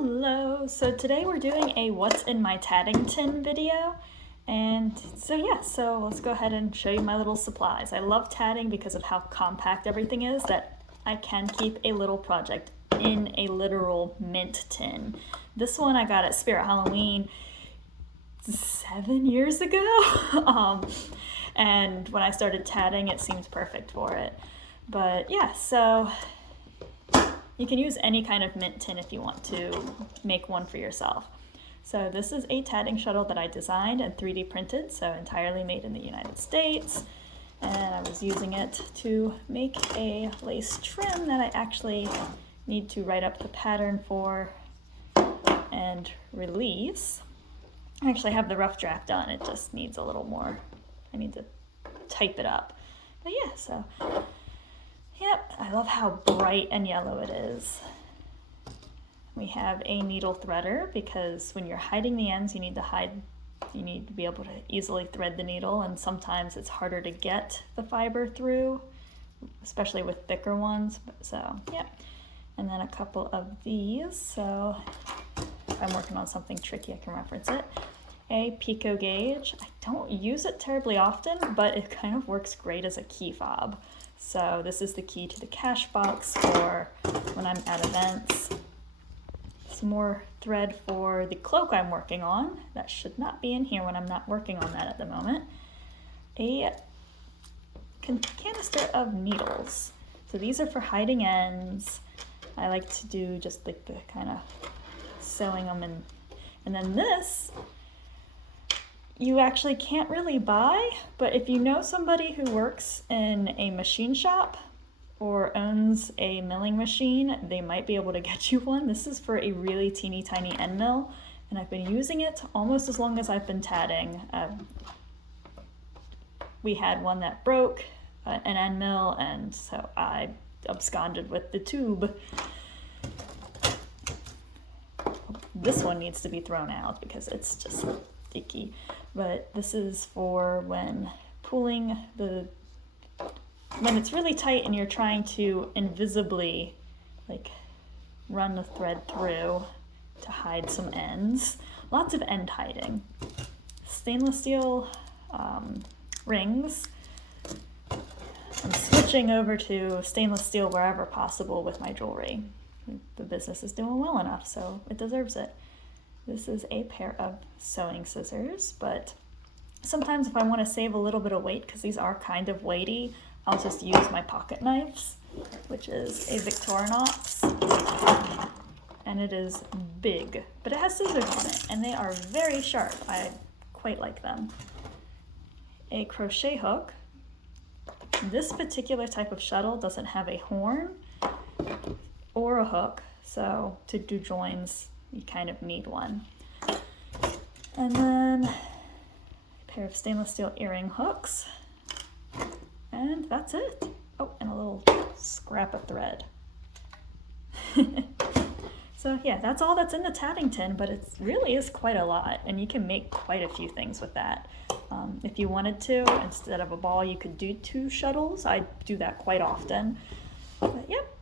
Hello, so today we're doing a what's in my tatting tin video. And so let's go ahead and show you my little supplies. I love tatting because of how compact everything is that I can keep a little project in a literal mint tin. This one I got at Spirit Halloween 7 years ago. And when I started tatting, it seems perfect for it. But yeah, so you can use any kind of mint tin if you want to make one for yourself. So this is a tatting shuttle that I designed and 3D printed, so entirely made in the United States. And I was using it to make a lace trim that I actually need to write up the pattern for and release. I actually have the rough draft done, it just needs a little more. I need to type it up. But yeah, so yep, I love how bright and yellow it is. We have a needle threader because when you're hiding the ends, you need to be able to easily thread the needle, and sometimes it's harder to get the fiber through, especially with thicker ones. So yeah, and then a couple of these. So if I'm working on something tricky, I can reference it. A pico gauge. I don't use it terribly often, but it kind of works great as a key fob. So this is the key to the cash box for when I'm at events. Some more thread for the cloak I'm working on. That should not be in here when I'm not working on that at the moment. A canister of needles. So these are for hiding ends. I like to do just like the kind of sewing them in. And then this, you actually can't really buy, but if you know somebody who works in a machine shop or owns a milling machine, they might be able to get you one. This is for a really teeny tiny end mill, and I've been using it almost as long as I've been tatting. We had one that broke, an end mill, and so I absconded with the tube. This one needs to be thrown out because it's just sticky. But this is for when pulling when it's really tight and you're trying to invisibly like run the thread through to hide some ends. Lots of end hiding. Stainless steel rings. I'm switching over to stainless steel wherever possible with my jewelry. The business is doing well enough, so it deserves it. This is a pair of sewing scissors, but sometimes if I want to save a little bit of weight, because these are kind of weighty, I'll just use my pocket knives, which is a Victorinox, and it is big, but it has scissors on it, and they are very sharp. I quite like them. A crochet hook. This particular type of shuttle doesn't have a horn or a hook, so to do joins, you kind of need one. And then a pair of stainless steel earring hooks. And that's it. Oh, and a little scrap of thread. So yeah, that's all that's in the tatting tin, but it really is quite a lot, and you can make quite a few things with that. If you wanted to, instead of a ball, you could do 2 shuttles. I do that quite often. But yep.